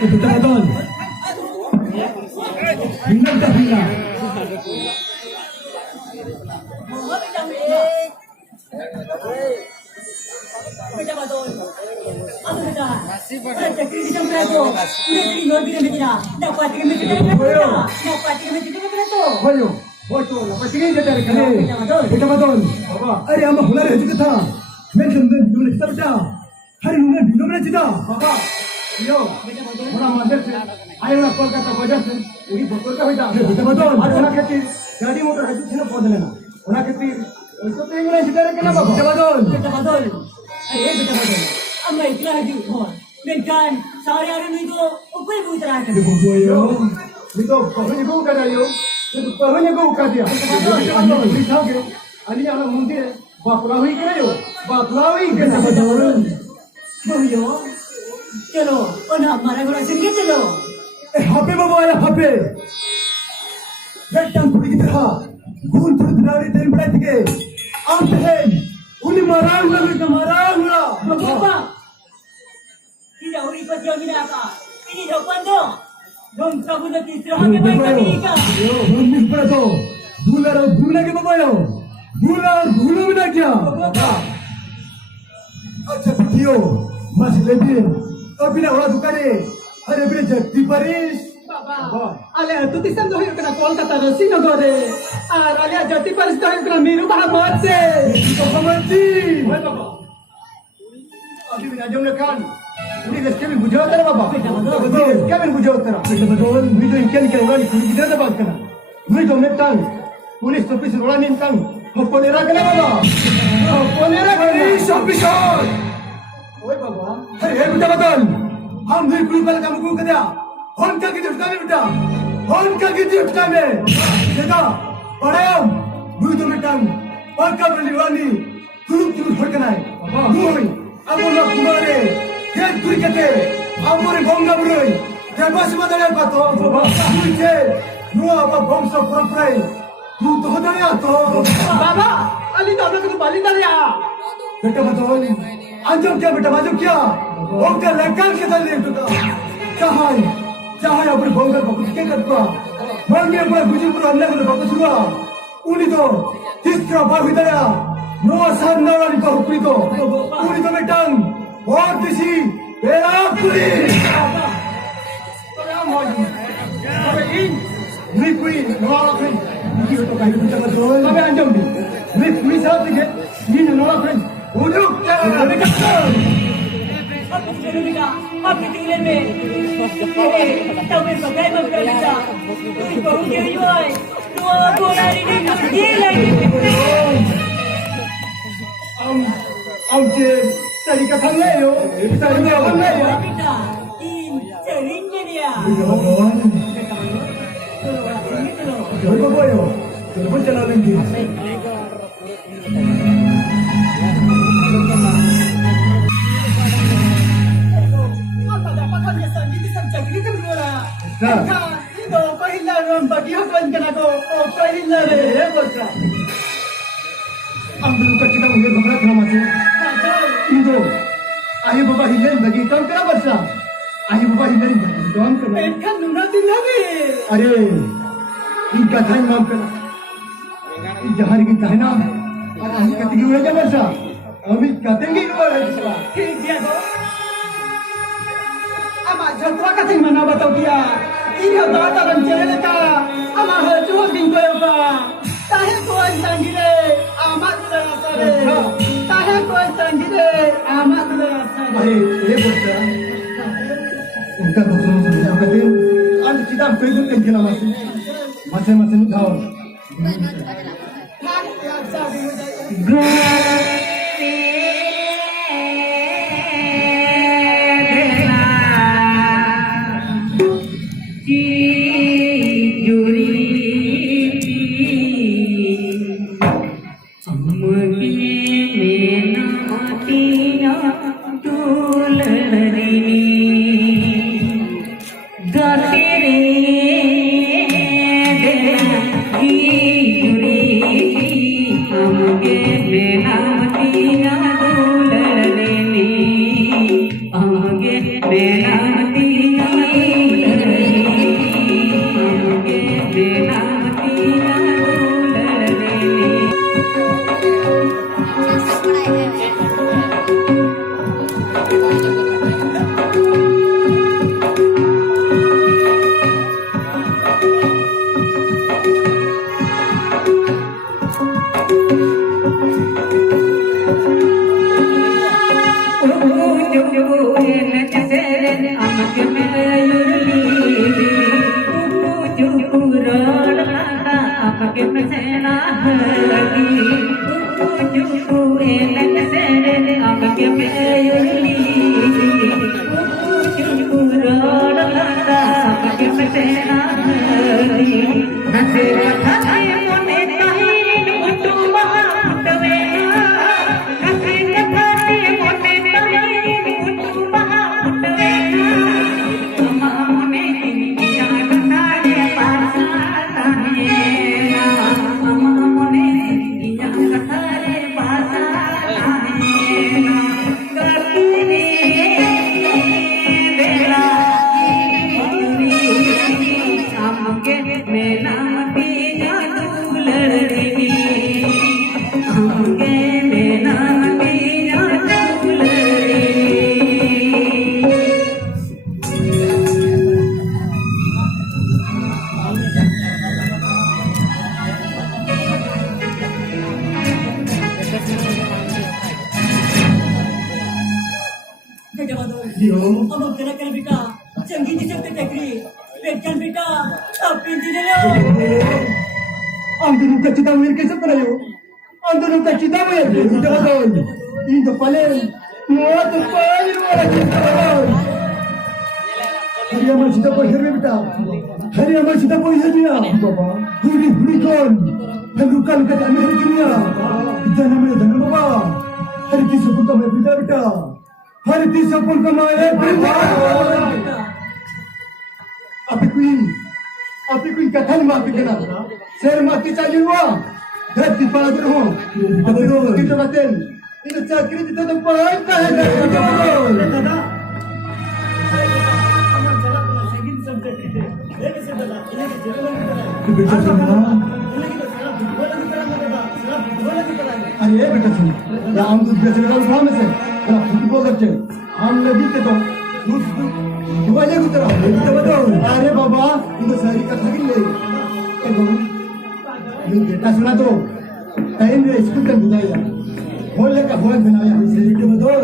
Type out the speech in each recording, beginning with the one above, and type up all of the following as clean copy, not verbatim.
Betul betul. Hingar tak hingar. बेटा बदल अब बेटा अरे चक्री की चमका तो पूरे तेरी नोट भी नहीं मिला ना पार्टी में चिट्टे में बेटा ना पार्टी में चिट्टे में तो Boyo, boyo, lepas ini kita cari kene. Betul betul. अरे हम हुनर है जुकता. मैं जमदन जुमने kita बेटा. hari हुनर बिलो में चिता. बाबा, यो, हमारा मंदिर से आये ना कोलकाता बाजार से उड़ी बकोर का बेटा. बेटा betul. और उना खातिर गाड़ी मोटर है जुकने पहुंच लेना. उना खातिर तो तेरे में चिता रखना बाबा. बेटा betul. बेटा बदल अरे बेटा बदल अब मैं इतना है हो बेचान सारे आरे नहीं तो ऊपर भी उतरा है Boyo, itu pahanya kau kata yo. Itu pahanya kau kata dia. Ini tahu ke? Ali anak mundir bapulawi kena yo. Bapulawi kena. बोलो चलो और हमारा घोड़ा संगे चलो HP बाबा आया HP. Datang pergi kita. Gun terus dari tim berarti ke. Ampen. Uni marang lah kita marang lah. बाबा tidak uri pasti kami apa ini jawaban dong dong sabu nanti istirahat ke baik kami ikan Yo, mandi berapa? Bula ke बाबा yo. Bula benda क्या? अच्छा video masih lebih. Tapi nak orang tukar ni. Ada bila jadi Paris. Baba, ale tu tisam dohir kena Kolkata do Singapore. Ar ale jati paris dohir kena Miru Bahamat se. Itu pemati. Hai bapa. Abi bin ajam lekan. Ini gaske bin bujau tera bapa. Betul. Gaske bin bujau tera. Betul. Ini tu ikan orang ni kuli kita dah bawa kena. Ini tu netang. Polis office orang ni tang. Hopolera kena bapa. Hopolera polis officer. Oi bapa. Hai betul betul. हम भी कुल पर काम को कर दिया होन का की झटका में बेटा होन का की झटका में देखा बड़े हम दुई तो बेटा और का बलिवानी तुरुक तुरुक फटकना है दुई अब वो लोग तुम्हारे ये दुई कहते अब मोरे बंगा बुरोई ये बस बदले पातो दुई के नो अब बंग सब परपराई तू तो होता नहीं तो Baba, ali to apne ko bali dal ya. बेटा बताओ अंजम क्या बेटा बाजू क्या ओके लेकर के दल ले बेटा चाहे चाहे अपने बंगर बकुस के करता मंगे अपने गुजी पुरो अन्ना को बकुस हुआ उन्हीं तो तीसरा बार हुई दया नो आसान ना वाली तो हुई तो उन्हीं तो बेटा और किसी बेरा कुली तो मौज अबे इन रिक्वी नवाला फ्रेंड ये तो कहीं बेटा बताओ अबे अंजम भी रिक्वी साहब के ये नवाला फ्रेंड उधर क्या अब चलो बेटा अब टिकले में तब मैं पकाई मत कर बेटा तू बहुत देरी हुई तू बोला नहीं तो ये लगी जे तरीका थांगले यो तरीका थांगले यो बेटा इन चरिन में दिया चलो बोयो चलो चला लेंगे Itu kahila ram bagi hakan kena ko kahila re bocah. हम लोग का चिता मुझे घबरा था मासे इंदो आये बाबा हिलेन बगी काम करा बरसा आये बाबा हिलेन बगी काम करा Kan nuna dinari. अरे इनका था नाम करा जहार की था ना और हम कहते क्यों है बरसा अभी कहते हैं कि वो है Kiri dia ko. Ama jatwa ka ting mana batau dia. Ini ada taran jele ka. Ama haju ding ko ba. Tahe ko sangire amat le asare. Tahe ko sangire amat le asare. अरे ये बरसा उनका दूसरों से क्या कहते हैं आज चिता पे दूर कहीं ना मासे मासे मासे नहीं खाओ Kan ya jadi. बेला Amang kena bika, canggih di sampai tekri, petkan bika, tapi di dalam. Antara kita mau yang kesat perayu, antara kita mau yang kita betul. Ini paling muat paling orang kita betul. Hari amal kita pun herbe beta, hari amal kita pun herbe ya, bapa. Huri kon, hendukan kat amir dunia. Kita namanya dengan bapa. Hari kita pun kami beta. Hari kita pun kami beta. Api kui kata ni maaf kena. Saya maaf kita jua. Dah tiba lagi roh. Betul. Kita batin. Ini cakri kita tempat dah. Kita. अरे बेटा सुन हम तो जैसे लोग सामने से football बच्चे हम लगी के तो दुबई को तरह तो बताओ अरे बाबा ये सारी कथा की ले ये बेटा सुना तो टाइम रे स्कूल का बुलाया बोले का फोन बनाया इसे तो बताओ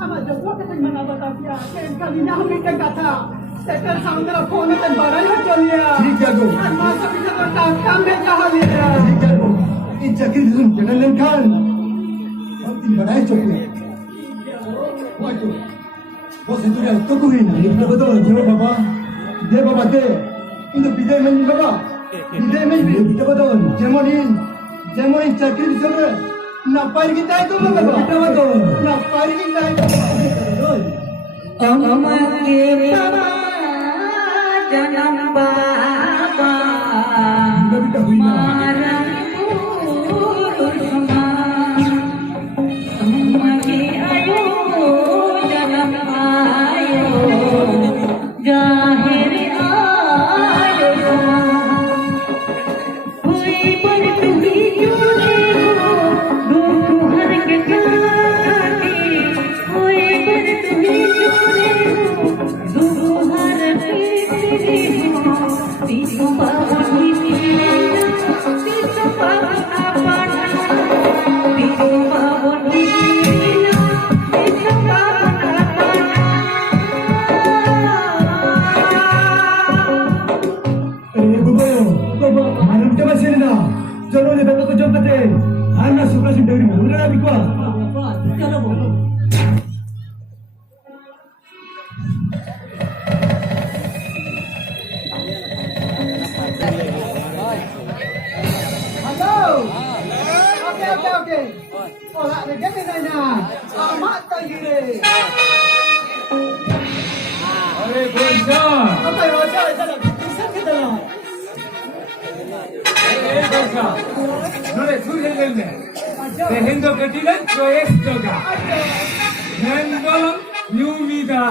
हम जब वो कहते मना बता दिया कभी ना हम क्या कथा सेकर सामने फोन में बड़ा ही चलिए ठीक है तो मां सब का काम में कहा लिया ठीक है तो इन चक्री सुन जनरल खान हम तीन बड़ाई चौकी वाचो वो सेतुरे तो कोई ना ये बताओ जे बाबा दे इन तो विजय में बाबा विजय में ये बताओ जेमोनी चक्री सब ना पार की ताई तो बाबा बताओ ना पार की ताई अमके बाबा जन्म बाबा मारन पुरुषमा अमके आयो जन्म आयो जाहिर आयो कोई पर तुही जुड़े हो दुख हर के काटी कोई पर तुही जुड़े हो दुख हर के तीसो बाबा तीसो बाबा आपना तीसो बाबा तीसो बाबा बाबा हम जब से ना चलो ने बाबा को जब करते हम ना सुबह से डरी बोल रहा बिकवा चलो बोलो हेलो ओके ओला ने के नहीं ना आमा तगीरे अरे बोलजा अब हो जाए चलो किसन के दला ए बोलजा नरे सुरे गेलने ते हिंदो कटिलन तो एक जगह नंदलम न्यू मीदा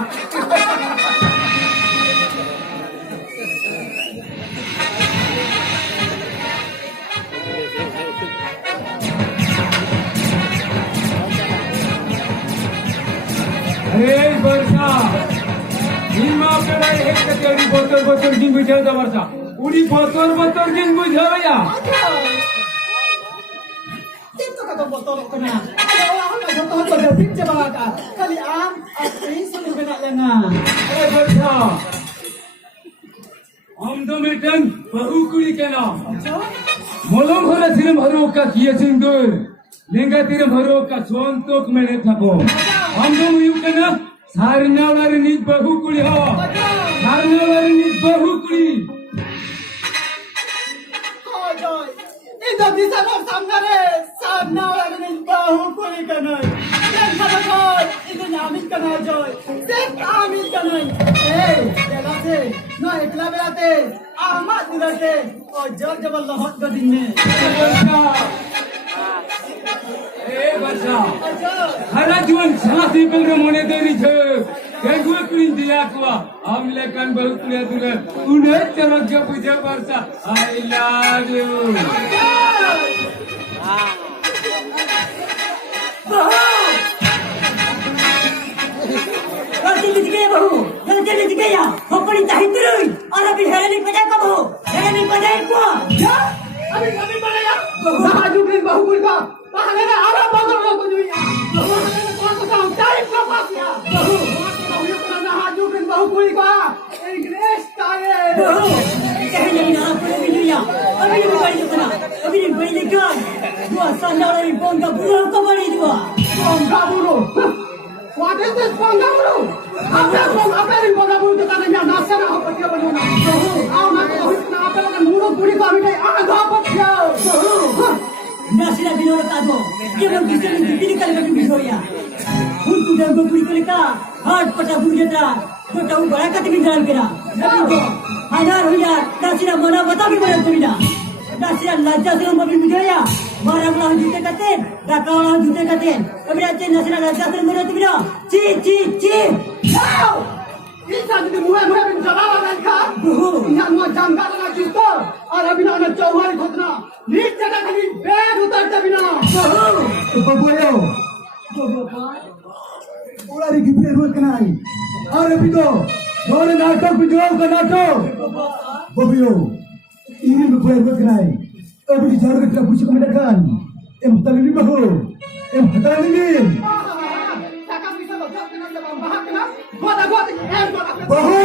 अरे वर्षा हिमा पेड़ा एक कचौड़ी बोतल दिन बुझाओ दा वर्षा उड़ी बोतल दिन बुझाओ या तीन तो तो botol kena. Orang jatuh pada big jabaka. Kali am asli sudah kena lena. बच्चा हम तो मिटन बहु कुड़ी के नाम मोलम भरा तिरम भरो का किए सिंदूर लेंगा तिरम भरो का सोन तोक मैंने थको हम तो मुयु के ना सारना वाले नीच बहु कुड़ी हो सारना वाले नीच बहु कुड़ी Itu bisa nak sanggare sana orang ni bahu kuri kanai. Dan kalau kau itu nyamit kanai joy, set amit kanai. Belate, no ekla belate, amat belate. Oh jor jabal lahot gadin में. बच्चा हरा जीवन साथी पेल रे मोने देरी छे केगुए कुइन दिया कुआ हम लेकन बहुत कुड़िया दुले उन्हें चरक के पूछे परसा आई लव यू गलती लिख गए बहू गलती लिख गया होपड़ी चाहिए तेरे और अभी हेरे नहीं बजाए कब हो हेरे नहीं बजाए को क्या? अभी बनेगा? बाजू के बाहु कुल का पहले ना आराम बगल में कुछ नहीं है। कौन सा काम टाइम का पास या? बाहु ना बाजू के बाहु कुल का इंग्लिश का ये। कहीं नहीं ना कोई भी नहीं आ अभी नहीं बड़ी करना अभी नहीं बड़ी लेकर दुआ सामने वाली बोन का बुरा को बड़ी दुआ Bangga bulu. What is this bangga bulu? Apa ni bangga bulu tu kan yang nasi nak apa dia bulu na? Aw nak tahu nak apa kan mulut bulu kami ni ada apa dia? nasilah binor kado dia mau bisa dipilih kali bagi bisoya untuk dia beri mereka hard pada budaya तो tau बड़ा कति भी जान केरा नबी को हजार होया नसीरा मना बता भी बड़ा तुमिना नसीरा लज्जा से मबी बुझाया मारा मला जुते कते दाकावला जुते कते अबे आते नसीरा लज्जा से मरा तुमिना ची ची ची Wow! Isa jadi muai bin jalala dan ka. Ingat muai janggal dengan juta. Ada bina anak jauhari khutna. Nih jaga kali bed utar jabina. Baboyo. Ulah digigit ruat kenai. Are pito. Dole natok bijau ka natok. Baboyo. Ini baboyo ruat kenai. Abi dijar ka pusi kemendakan. Talini bahu. Talini. Takkan bisa letak dengan lebam bahak kena. Gua bahu.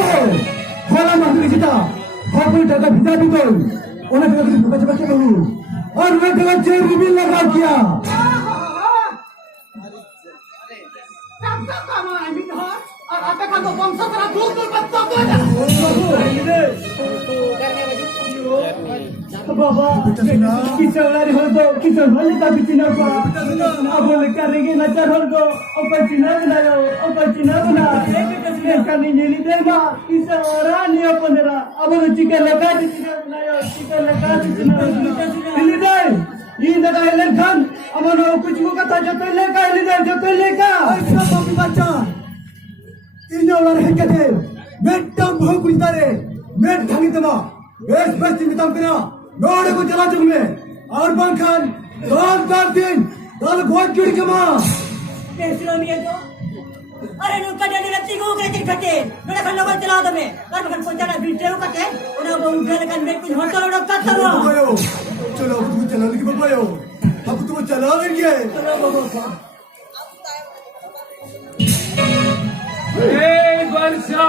Kalau masuk kita. Babu jaga bisa betul. Orang jaga kita baca-baca bahu. और वे गलत jail भी लगा किया और आपका का तो 500 तरह दूर बच्चा को बाबा किसान वाले हो तो किसान वाले का बिचना को अब करेंगे नचर हो तो अब चिना बनाओ अब चिना बना एक कनी नीली देगा किसान और नहीं अपनेरा अब चिकन लगा चिकन बनाओ चिकन लगा चिकन नीली दे ये लगा हेलन खान अमनो कुछ को कथा जो तो लेगा जो तो लेगा ऐसा बाबू बच्चा इन वाला है कहते बेटा बहुत कुछ करे मैं ढंगी तमा बेस मितम करा नोड़े को चला चुक में और बंखान रात चार दिन कल गोद जुड़ी कमा कैसे मिया तो अरे नु कटे लत्ती को करे खटे नोड़ा खन लोग चला दो में कर बखन पहुंचाना वीडियो कटे उना बहु उठल कन में कुछ होटल उड़ा कतरो चलो अब तुम चला लेके बाबा यो अब तुम चला लेंगे चलो बाबा ए वर्षा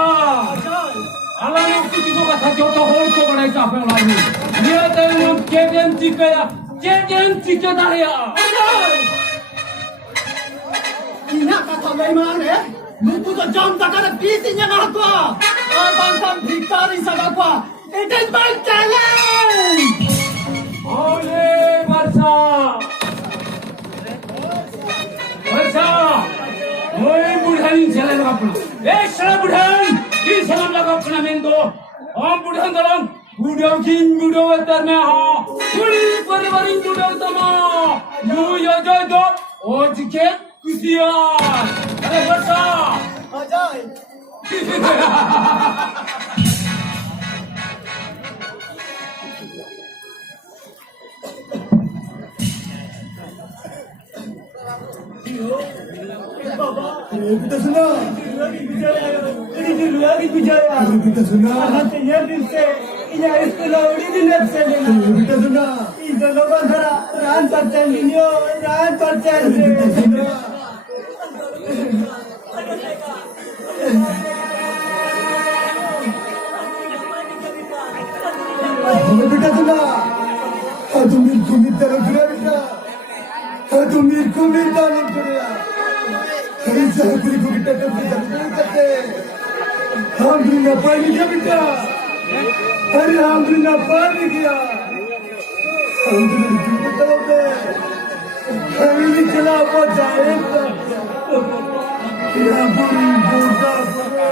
Alam itu juga kata jodoh hol ko bana kafe lagi. Dia tahu keden cika daya. Ingat kata bagaimana? Lupa tu jam tak ada bisinya nak tu. Bangsan victory sahaja tu. It is my challenge. Ole Varsha. Oi budhan challenge apna. Shala budhan. Ini salam laga apna mendo. Budhan dalam. Budo atar में हाँ. पूरी परिवारिक बुdo तमा. यो जो. आज के कुसियार. अरे Varsha. Ajay. kita sunnah kita sunnah Hati yang dice Iya sekolah udah di net sendiri. Kita sudah. Itu loba sara ran percen dinyo, ran percen. Hame beta sudah. Atu mirku minta lutera beta. Atu mirku minta lutera. Hari sahakuri ko kita kita kita. Alhamdulillah pani dia beta. Hari alhamdulillah pani dia. Alhamdulillah kita lobe. Hari ini cela apa jahe. Ya buri boga boga.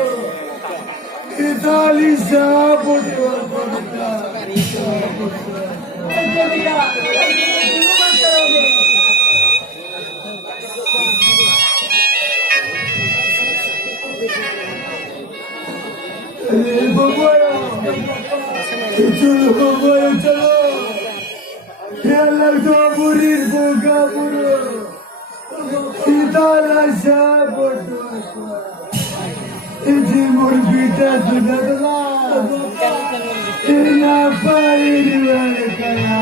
Itali sabo boga. Chalo babayo chalo. Ya lagdo burir boga buro. Itala sabo boga. Iti murbita sunadala. Ina pairi kaya.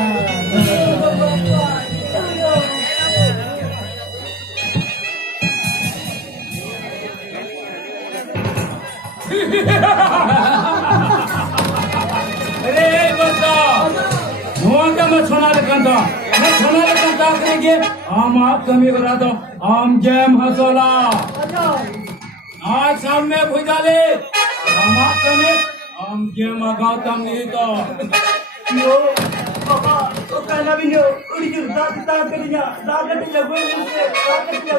अरे बच्चा मोटा मैं सोनाले कंता करेंगे हम आप कमी करा दो हम गेम हंसोला आज शाम में भुजाले हम आप कमी हम गेम agautam नहीं तो Yo, papa, o kana binyo, uri jur ta kadinya, dagat ya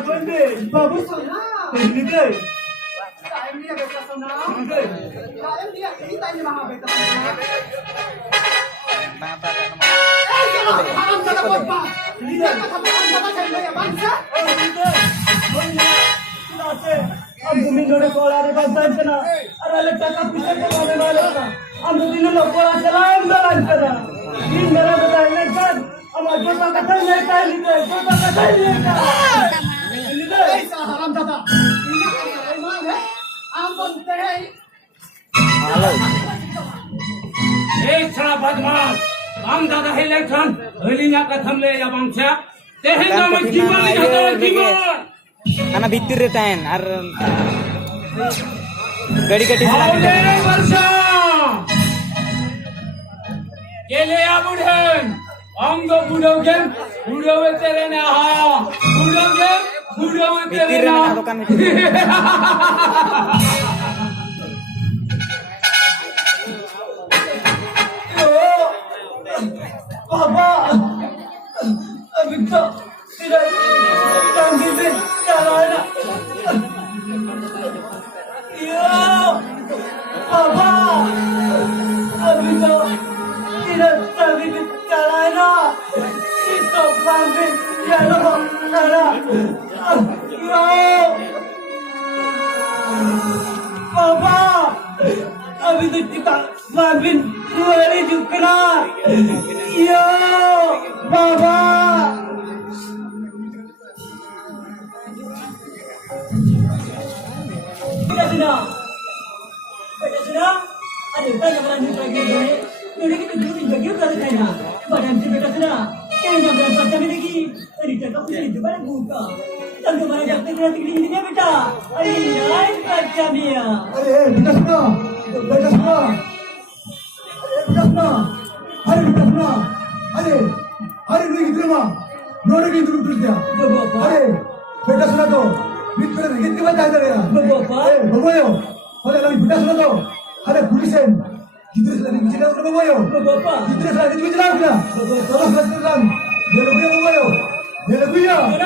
gonde. Babu sana. Ini deh. Time dia beta sana. Time dia ini time maha beta sana. Haram sana papa. Ini dah kata haram sana saya ya bangsa. Ini deh. हम जमीनों ने Cola रे बंधन करना अरे लड़का का पीछे के माने वाला था हम दिन लोग कोला चलाएं दलान करना दिन मेरा बताए ने कर हम जोता का था नहीं का लीजिए जोता का था नहीं का लीजिए ऐसा हराम दादा ये क्या ईमान है हम बनते हैं एक छड़ा बदमाश हम दादा है लेखन हलिया कथम ले या बंशा तेहेंगा में जीवन जाता है जीवन karena bitir retain ar gadi gadi Haule वर्षा केले या बुढ़न हम तो बुढ़ोगे बुढ़ोगे तेरे ना हाँ बुढ़ोगे तेरे ना पापा अभी तो तेरा टांगी पे चला ना यो पापा अभी तो तेरा टांगी पे चला ना इस तो टांगी चला चला यो पापा अभी तो kita maafin gue juga yo baba sudah ada banyak orang yang lagi ini kita dulu bagi orang kaya badan si beta sudah yang jangan baca lagi dari cakap punya itu barang buka dan kemarin jatuh nanti ini beta ayo naik baca dia अरे बेटा सुना बेटा सुना बेटा सुना अरे बेटा सुना अरे अरे नु इधर मा नोड़े के इधर उतर गया अरे बेटा सुना तो मित्र ने कितने बार जाकर गया बबोयो अरे लगी बेटा सुना तो अरे पुलिस है किधर से लगी बिजला उतर बबोयो किधर से लगी बिजला उतर तो बस ये लोग ये बबोयो ये लोग ये अरे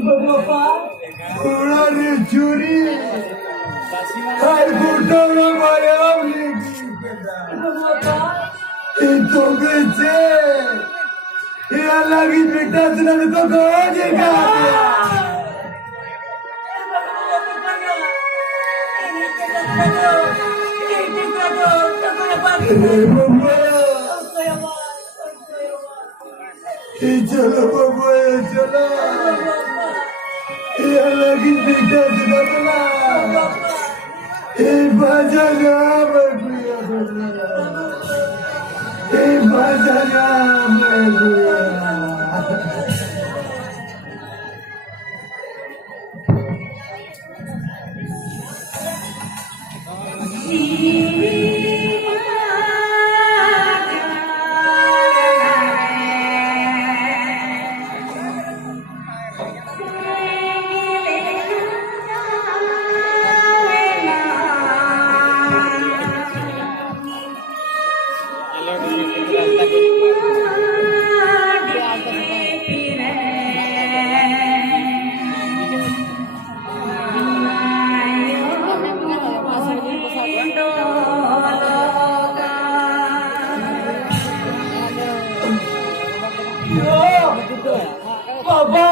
Bapak, थोड़ा रे चोरी हर गुटो ना मारे आवली Bapak, तो बेचे ये लगी बेटा सुना तो खोजेगा चलो बाबू चलो ये लगी बेटा सुना बोला ये बाजारा बगुया ये बाजारा बगुया Papa,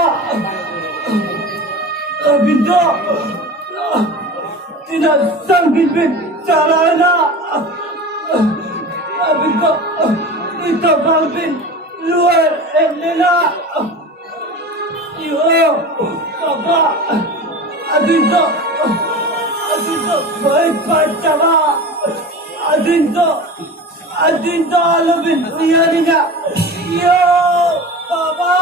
Bintu, tidak sanggup bicara. Bintu, itu balbin luar elena. Yo, Papa, Bintu, baik baca. Bintu alubin niarinya. Yo, Papa.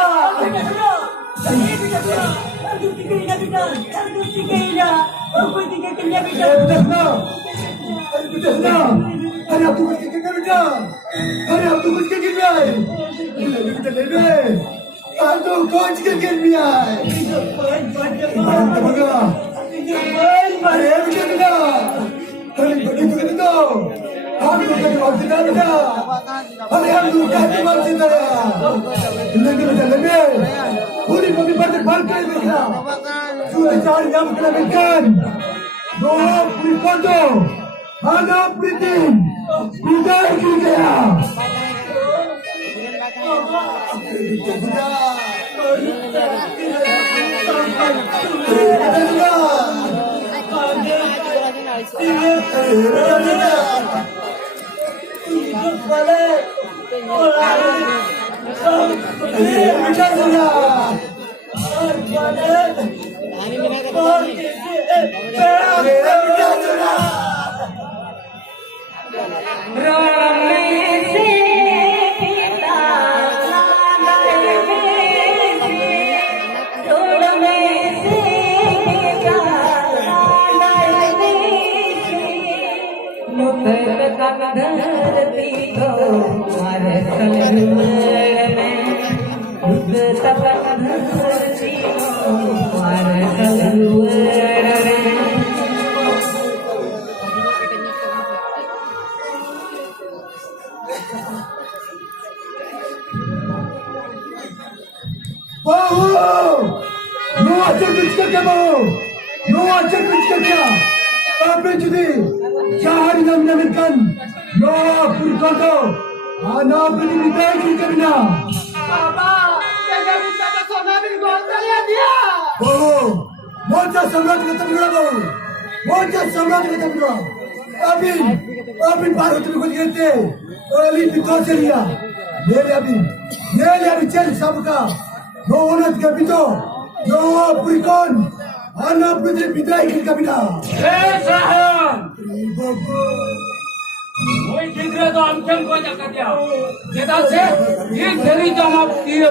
अरे अब तू कुछ क्या बेटा अरे अब तू कुछ क्या गिर रहा है बेटा ले बे आज तो कौन सी गिर रहा है अरे बेटा अरे बेटा हम लोग का जवाब देना बेटा अरे हम लोग का जवाब देना बेटा ले बे पूरी मम्मी पर बाल कर देखना तू चार नाम कर बेटन दो पूरी कर दो आधा प्रीतिम विदाई की गया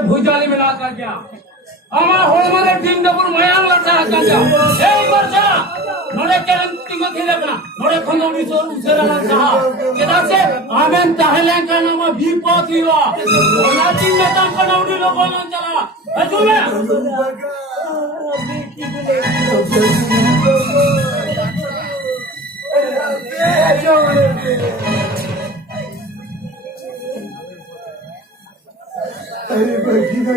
भुजाली में ला कर गया हमारा होमरे दिन डबल मयांग लड़ता है क्या ए वर्षा नोड़े चलन तिंगो खिले बना नोड़े खंडोड़ी सो उसेरा लड़ता है केदा से आमेन ताहले का नाम विपत हुआ ना दिन में तम खंडोड़ी लोगों ने चला अजुले अरे बच्ची का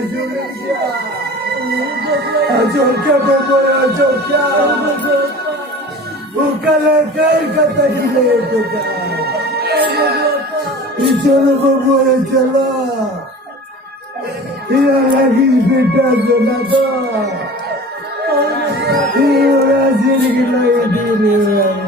जो क्या बोला जो क्या वो कलाकार का तरीके चलो बोले चला ये लगी बेटा सुना तो ये वैसे निकल लगी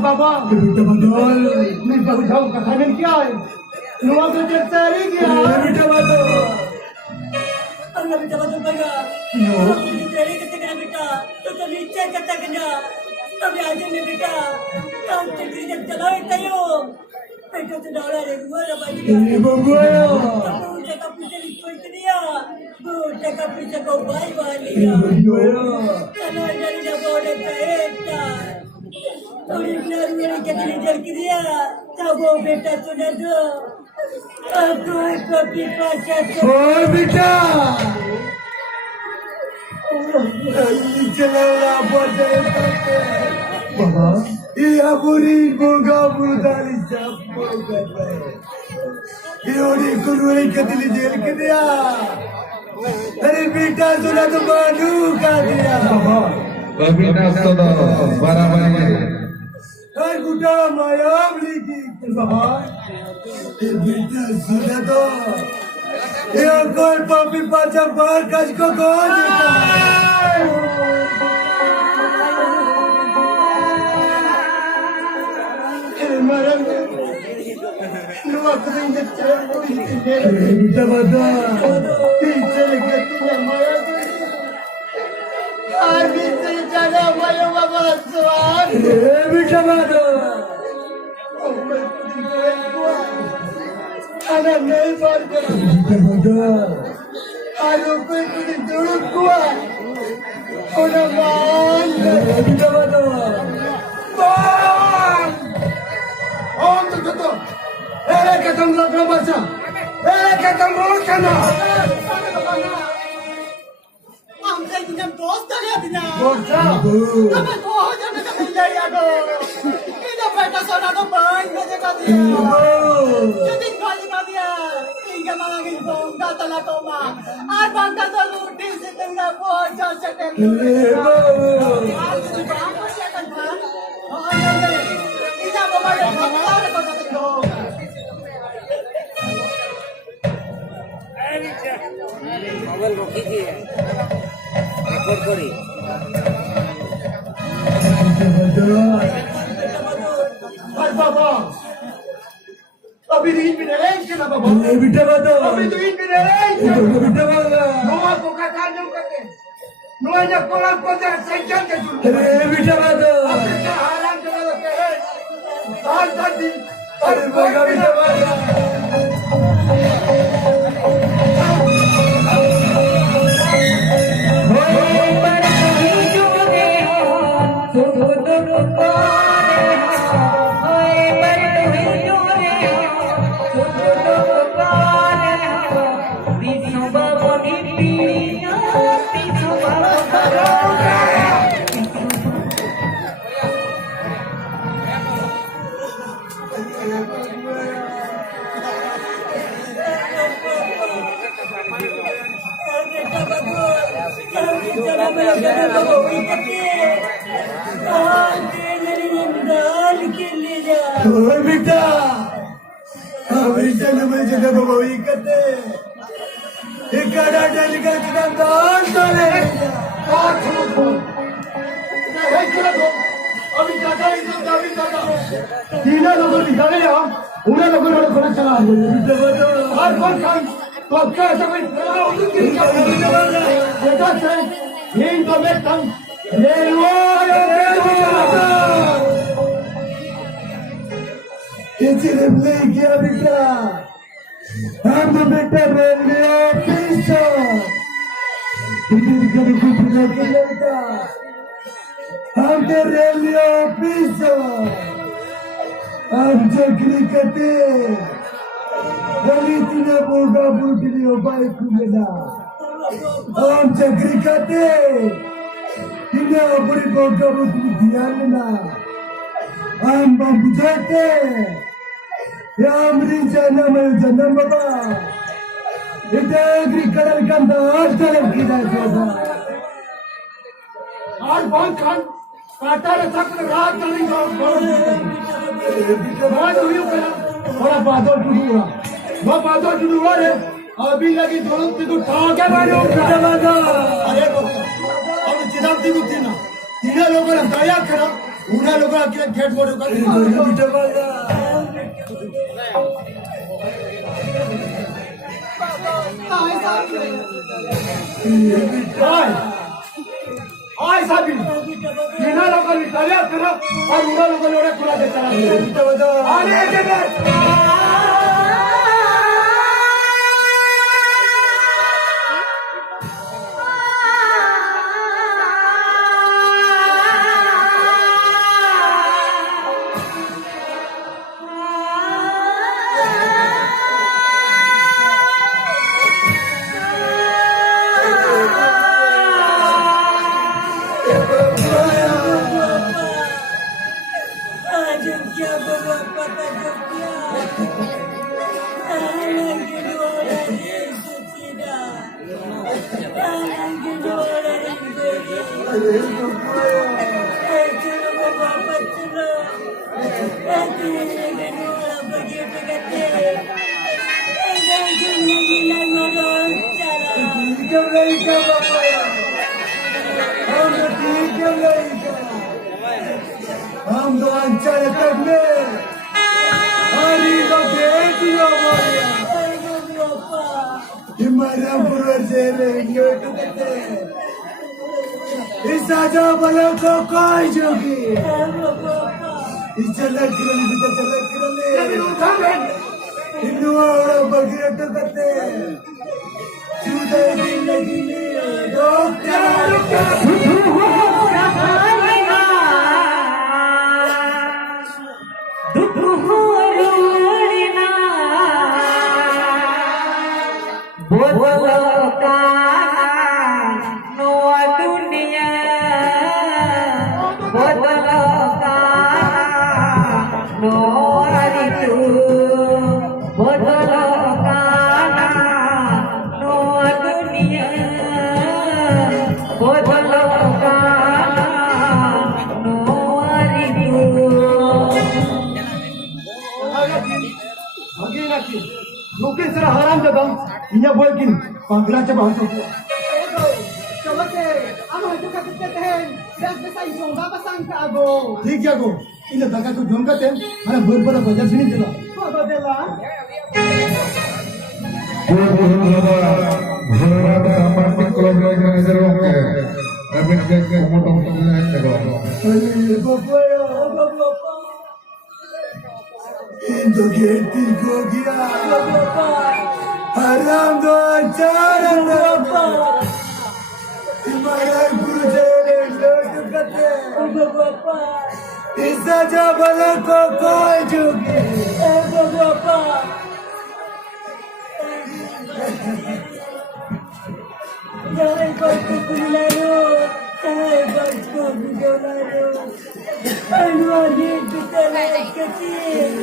बाबा मैं बहु कथा में क्या है नुआ तो चलता रही क्या बेटा बातो अरे बेटा बातो बगा नो तेरे कितने का बेटा तो कभी इच्छा करता करना कभी आज में बेटा काम चक्री जब चलाए तयो बेटा तो डाला रे गुआ भाई ये बबुआ उनका का पीछे कोई दिया उनका का पीछे को भाई वाली चलो जल्दी जा बोले बेटा थोड़ी देर में कितनी देर की दिया तब वो बेटा तूने दो अब तो एक कॉपी पास ओ बेटा चलो बाबा ये पूरी बोगा बुदारी चाप करता है ये ओरी कुरुई कतली जेल के दिया अरे बेटा सुना तो मानू का दिया Babina Sodo, Barabaya. और गुटा मायावली की बाबा ये बेटा सुना तो ये कोई पापी पाचा बाहर कच को कौन नहीं बार आरो कोई तुझे जरूर हुआ ओना मान ओम तो के तुम लोग बचा के तुम रोड करना आमचे एकदम दोस्त आले बिना बोलता તમે તો જને કે લઈ આવો ઈનો બેટા સોના તો બાઈ મેજે કા દિયા જદી ખાલી કા દિયા ઈગે માગી બોંગા તલા તો મા આ બાંગા તો લૂટી से तुमने बहुत जा सकते इधर मोबाइल खत्म कर दो মোবাইল রকি দিয়ে রেকর্ড করি अरे बाबा अभी तो इन भी नहीं ना बाबा बेटा बाबा अभी तो इन भी नहीं बेटा बाबा नोआ को का नहीं करते नोआ ने कोला को दे सेंचर के जुड़ अरे बेटा बाबा अभी तो हालां चला लगते हैं साल दिन अरे बाबा बेटा बाबा बेटा हमेशा नमः जगह बबई करते एक गाड़ा डाल का चिकन दान डाले अभी दादा इधर दावी दादा तीनों लोगों निकाले यहाँ उन्हें लोगों ने खोला चला हर कौन खान तो अब क्या ऐसा कोई बेटा से इन तो मैं तंग ले लो सिर्फ नहीं किया बेटा हम बेटा रेलवे ऑफिसर इधर कभी कुछ नहीं लगता हम तो रेलवे ऑफिसर हम चक्री करते गली तीन बोगा बुटली हो बाइक खुलेगा हम चक्री करते तीन बड़ी बोगा बुटली ध्यान ना हम बुझाते यामरी जन्म जन्म बाबा इधर एग्रीकल्चर का दास कलर की जाए और बहुत खान काटा रखा कर रात चली जाओ बहुत हुई करा थोड़ा बादल टूटूगा वो बादल टूटूगा रे अभी लगी दोनों तीन ठाव के बारे में बादल अरे और जिधर तीन तीन तीन लोगों ने दया करा उन्हें लोगों ने गेट बोर्ड कर आय साबी बिना लोगों ने दया करा और उन्हें लोगों ने खुला दे चला अरे जगह Lagi लड़का बाबा हम ठीक है लड़का हम तो अंचल तक में हरी तो बेटियों बोलिया हमारा पूरा जेले योटते इस आजा बलों को कोई जोगी इस चलक किरली बिता चलक किरली इन्नु आवड़ा बगिरट करते चूते गिले गिले लोकेश हराम दादा इन्हें बोल किन पागलाच्या भावतो Coba deh, amo itu kata tehen, das besar jong bapa sangka ago. ठीक है गो इन दगा को जोन करते हमारा बहुत बड़ा बाजार सुनी दिला Kau dela, इनको खेती को गया हराम दो चार तुम्हारा गुरु जेले लोट करते इस जबल को कोई जोगी Jangan kau lalu, jangan kau lalu. Anu ada kita nak kecil,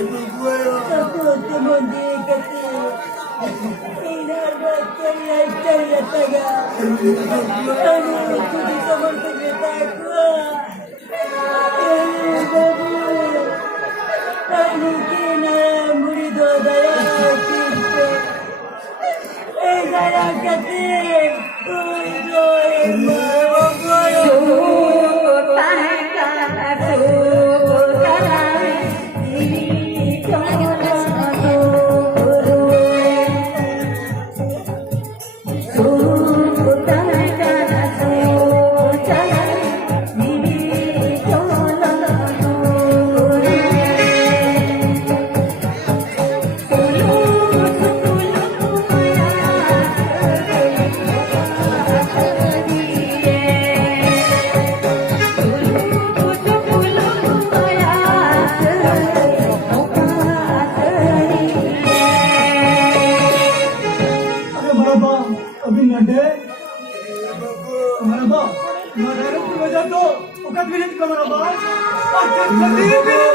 satu teman dia kecil. Ina berkaya caya taga. Anu tu di kamar kerja aku. Anu kena murid daya kita. Daya kecil.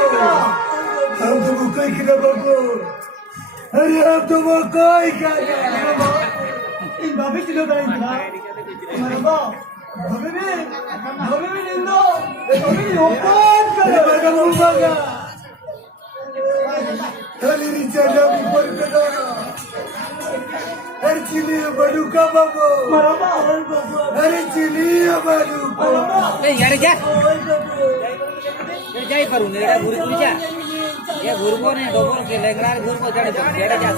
हम तो कोई किना बाबू अरे हम तो कोई क्या इन बाबे चिलो dah ini lah. Mama, babe ni nindo, babe ni open अरे बड़ा मुंबा का खाली रिचार्ज अभी पर करो हर चिली बड़ू का बाबू Mama, अरे चिली बड़ू यार क्या क्या करूँ मेरा गुरु गुरु जा ये गुरु को ने डबल के लेकरा गुरु को चढ़ जा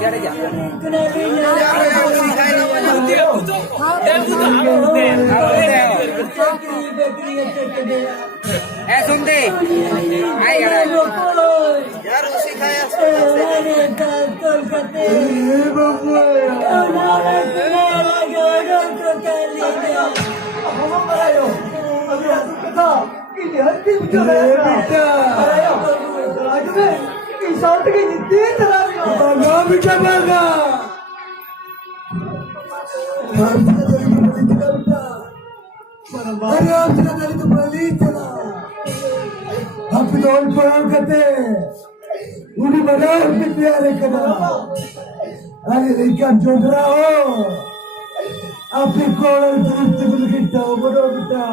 चढ़ जा ए सुन दे आई यार उसी खाया अभी आज कथा कि हत्ती मुझे बेटा आज में कि शॉर्ट की जितनी तरह बागा बेटा बागा अरे आप चला तो बली चला आप तो और पढ़ा करते उन्हें बना उनके प्यारे करा अरे लड़का जोड़रा हो आपने कौन दुरुस्त लगी तो बड़ो बेटा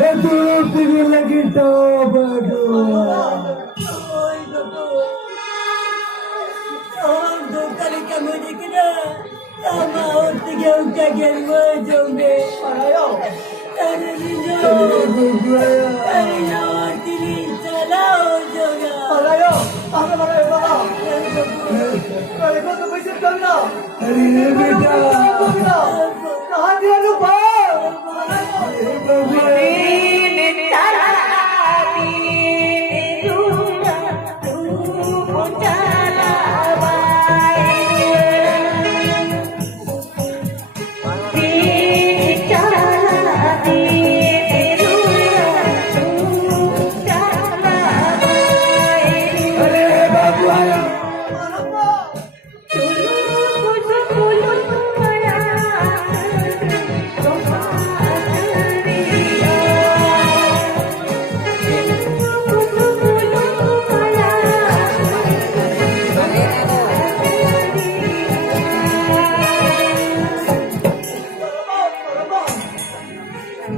ये दुरुस्त लगी तो बड़ो Dua kali kamu dikira sama orang tiga udah gelme jombe. Ayo. Tanah minjo. Ayo. Ayo tili jalau joga. Ayo. Apa mana bapa? Ayo kau tu bersih kau na. Ayo beta. Kau dia lupa.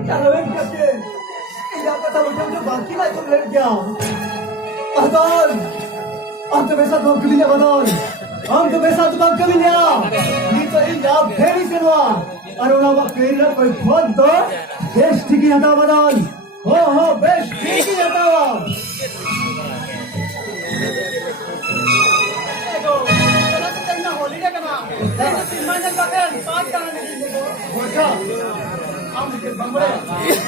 Kalau yang kapten, ia kata macam tu bangkit lah tu lelaki. Adon, हम तो पैसा तो कभी नहीं बदल, हम तो पैसा तो कभी नहीं आ। ये तो ये आप फेरी से हुआ, और उन्हें वो फेरी ना कोई बहुत दो, बेस्ट ठीक ही आता बदल, हो बेस्ट ठीक ही आता हुआ।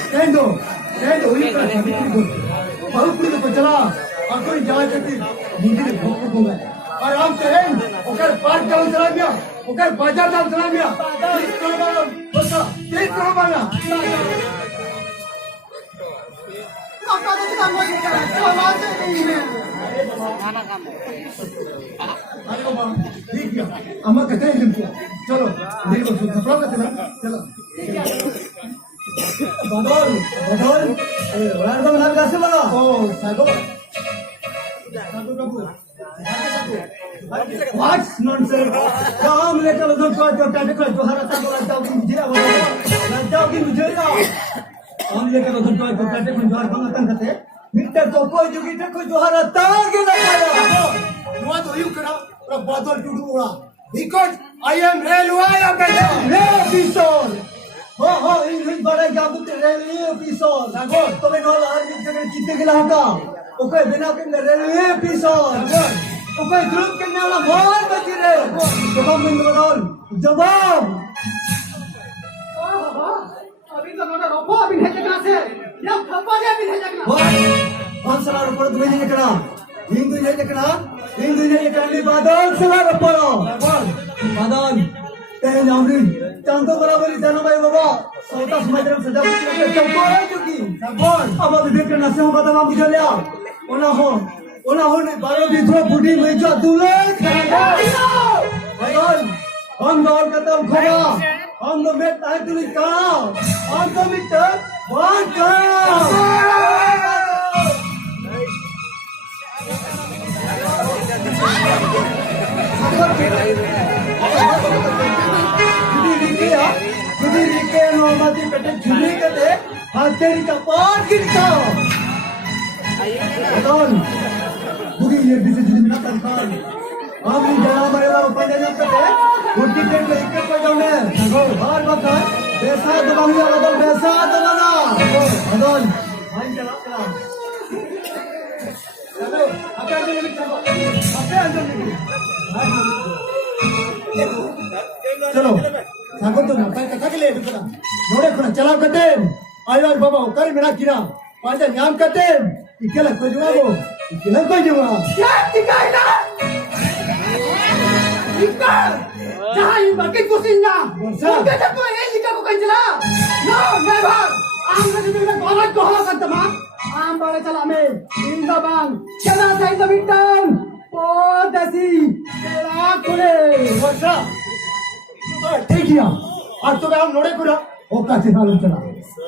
Kendo, ini kan baru pun itu berjalan. Aku ini jalan jadi mungkin berapa bunga. Aram tereng, oker park jalan jalan dia, oker bazar jalan jalan dia. Ini mana? Bosa, ini mana? Apa tu kita mau ini kan? Jalan ini. Mana kamu? Ayo bang, ठीक है, अम्मा कहते हैं gym किया, चलो, देखो सफरा कहते हैं, चलो। बदल, orang tu nak kasih mana? Oh, sago. What's nonsense? काम लेकर उधर को जो कहते हैं जो हर साल वाला जाओ कि मुझे काम लेकर उधर को जो कहते हैं जो हर बंगा तंग करते मित्र तो कोई जो गिटे कोई जो हर तांग के लगाया Nuat oyun kena, orang badal duduk orang. Because I am railway officer. रे ऑफिसर हो इंग्लिश बड़ा क्या बोलते रेलवे ऑफिसर सागो। तो मैं नॉल हर मिनट के कितने के लगा ओके बिना के रेलवे ऑफिसर ओके ग्रुप के नाम मार बची रे जवाब में बदल जवाब अभी तो नोटा रोपो अभी नहीं जगना से, या खपा जा अभी नहीं जगना। हम सलाह ऊपर तुम्हें नहीं करना हिंदू नहीं करना बादल सलाह ऊपर बादल तेरे नामरी चांदो बराबर ही जाना भाई बाबा सौता समाज में सजा के चौको है चुकी अब अभी देख के नसे हो बता मैं बुझा लिया ओना हो नहीं बारो बिथरो बुढ़ी में जो दूल्हे बादल हम दौड़ करते हम खोगा हम तो मैं ताहे तुली कहाँ हम तो मित्र बात कहाँ जुदी रिके नौमती बेटे जुदी करते हाथेरी का पार गिरकाओ कौन बुगी ये बिसे जुदी ना करकान हम इन जना मरे वाला पंजे जब करते उनकी पेट में इक्के को जाने बार बता पैसा दबाऊंगा बदल पैसा दबाना बदल भाई चला चला चलो अपने अंदर निकल अपने अंदर निकल चलो सागो तो ना कथा के लिए बिकना नोड़े खुना चलाओ करते आयो और बाबा कर मेरा किरा पांच नाम करते इकेला कोई जुगाओ इकेला कोई जुगा क्या दिखाई ना इकर जहां इन बाकी कुसिन्ना उनके जब कोई ये लिखा को कंजला नो नेवर आम के दिन में गलत को हवा करता मां आम बारे चला में इंदाबान चला साइड बिटन पोदसी तेरा कोले वर्षा ठीक है आज तो हम नोड़े कुरा ओका से नाल चला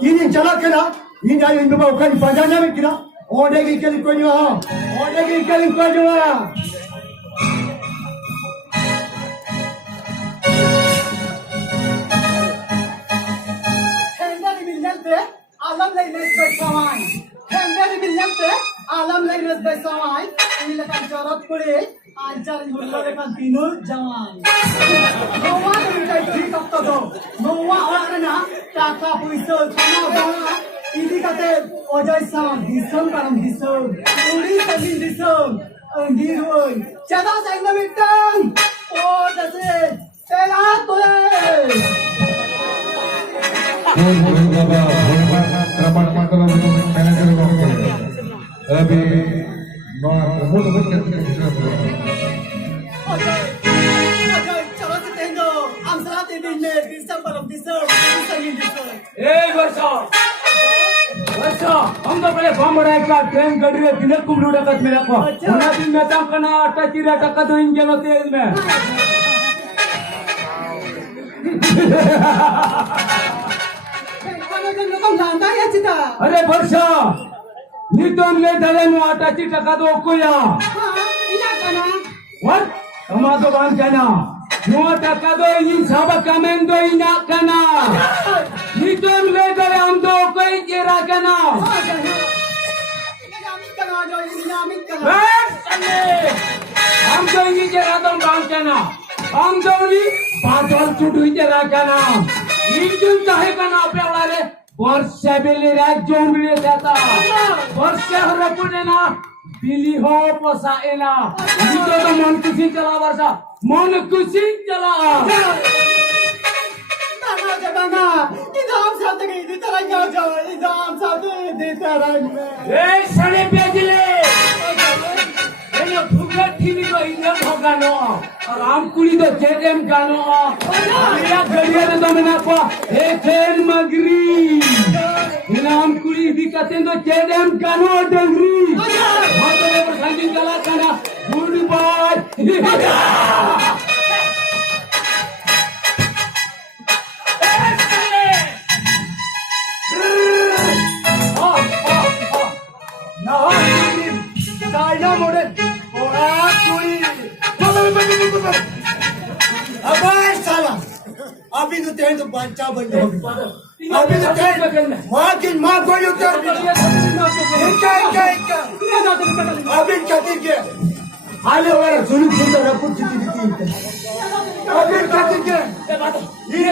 इनी चला केला इन जाय इन बाबा ओका पजाना में किरा ओडे की केली कोई जो ओडे की केली कोई जो हेंडरी मिलते आलम लेनेस बेसवाई हेंडरी मिलते आलम लेनेस बेसवाई इन लेका जरूरत पड़े आंचल मुल्ला लेका दिनो जवान भगवान मिटाई ठीक अब तो টাকা পয়সা সোনা গহনা ইদি কাতে অজয় সাম দিসম কারণ দিসম উড়ি সাবিন দিসম अंधीर होय चला सांगना मिटन ओ तसे तेरा तोय बाबा क्रमांक मात्र मॅनेजर अभी अजय चला से तेंगो आमसला ते दिन में दिसम परम दिसम संगीत दिसम ए वर्षा वर्षा हम तो पहले बम उड़ाए का ट्रेन गड़ी में बिना कुमरू डकत मेरा को उन्हें दिन में तम करना आटा चिरा टक्का तो इंजन होते हैं इसमें अरे वर्षा नितोन ले दले नु आटा ची टक्का तो कोया what कमा तो बांध कहना नु टक्का तो इन सब कमें तो इना कहना नितोन ले दले हम तो कोई चिरा कहना हम तो इंगी चिरा तो बांध कहना हम तो नी बादल चुटू चिरा कहना नितोन चाहे कहना पे वाले वर्षा बिल्ली रात जोन बिल्ली जाता वर्षा हो रपुने ना बिल्ली हो पोसा एना नितो तो मन खुशी चला वर्षा मन खुशी चला बाना इदाम साथ गई दी तरह जा जाओ इदाम साथ दी तरह ए सने बेजले ये भूखा ठीनी को इंजन हो गानो और आम कुली तो जेएम गानो मेरा गड़िया ने तो मना को ए खेन मगरी इनाम कुली भी कहते तो जेएम गानो डंगरी हां तो ये संगीत चला करना गुड बाय चाइना मॉडल ओरा कोई अबे साला अभी तो तेरे तो बच्चा बन जाएगा अभी तो तेरे मां कोई उतर इनका अभी कहती के आले वाला सुनी सुंदर रपुट चिट्ठी दी अभी कहती के ये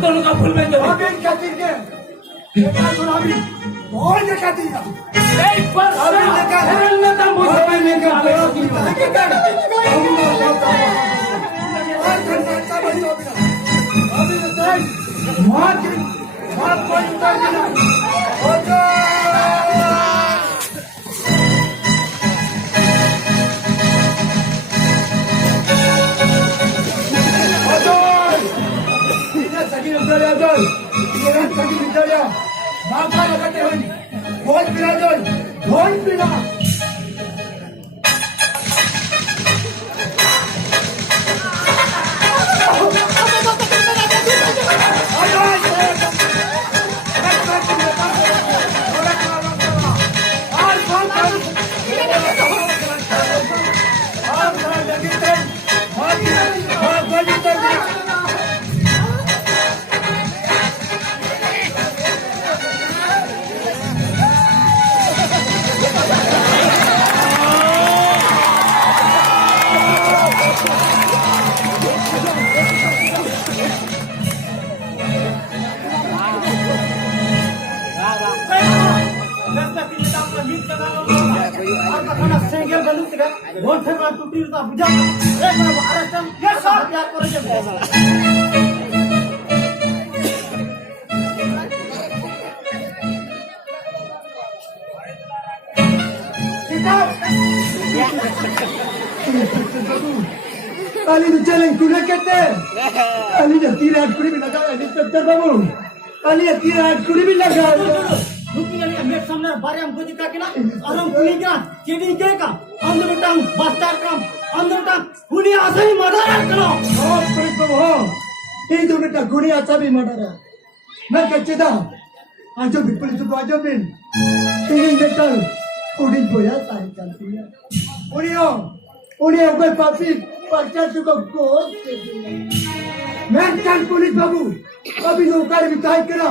तो लोग फुल में अभी कहती के सुना भी और कहती है एक बार अभी ने तो मुझे नहीं कर Ali tu jalan guna kete. Ali dah tirat kuri bila kau ini terter babu. Ali dah tirat kuri bila kau. रुकी गली मेरे सामने बारे हम को दिखा के ना और हम पुलिस क्या चीनी के का अंदर टांग बस्तर काम अंदर टांग पुलिस आसे ही मर्डर करो Oh, pergi kau ho. Ini tu mereka guni aja bi mana? Nak kecil dah. Ajo bi pulis tu ajo bin. Ini mereka udin boya saya cantiknya. Unia कोई पापी पर्चा चुका गोद के मैं kan पुलिस बाबू अभी तो उकार बिताई करा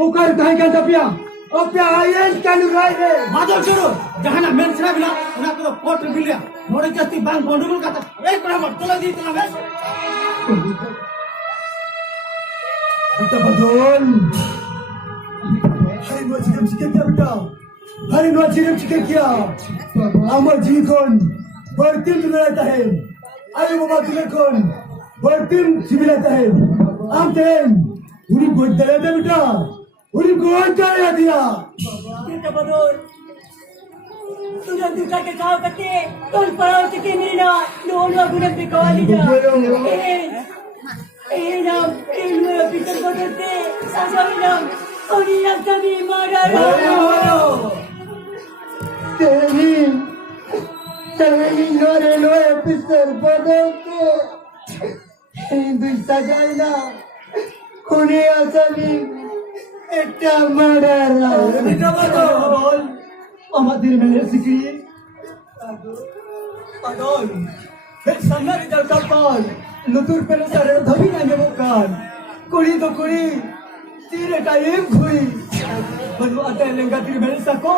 उकार बिताई का दबिया और पे आयन kan उड़ाई है माधव छोड़ो जहाँ ना मेरे से बिना ना करो कोर्ट बिलिया मोड़े जस्ती बैंक बंडल का था एक बड़ा मत तोला दी तना बस बेटा बदल hari no chikem chike kya beta hari no chikem chike kya amar ji kon bartin milata hai ayo baba tule kon bartin similata hai am ten uri god dala de beta uri god dala diya बेटा बदल तुझे दूसरा के खाओ करते तोल पड़ाव से के मेरे ना लोग गुने पे कवाली जा ए नाम ए मेरा पितर बदलते सासावी नाम ओनी नाम सभी मारा तेरी नोरे लोए पिस्तर बदलते हिंदू सजाइना कोने आसानी এটা মারারা এটা বল আমাদের মেলে শিখি পাগল হে সামনে দরকার পাল নতুন পেলে সারে ধবি না নেব কান কুড়ি তো কুড়ি तीर टाइम हुई बनो आता लेंगा तीर मेरे सको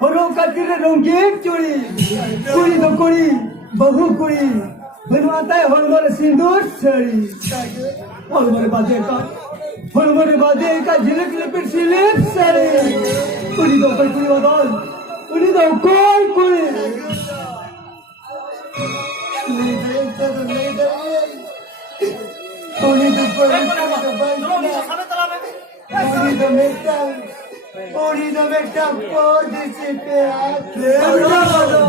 हरो का तीर रंगीन चूड़ी कुड़ी तो कुड़ी बहु कुड़ी बनो आता है हरमोर सिंदूर छड़ी हरमोर बाजे का झिलक लिपिट सिलिप सरी कुड़ी तो कोई कुड़ी बदल कुड़ी तो कोई कुड़ी नहीं देखता तो नहीं डरे कुड़ी तो कोई Ori do meta por desse peato.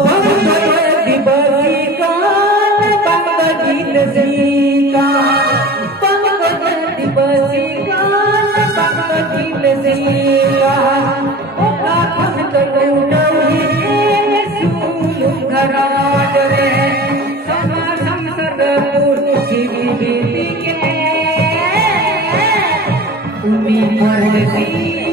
di berikan pangkat dilesikan pangkat diberikan pangkat dilesikan akan terdawi sulung garadre sama samsarapur sigi umi pardesi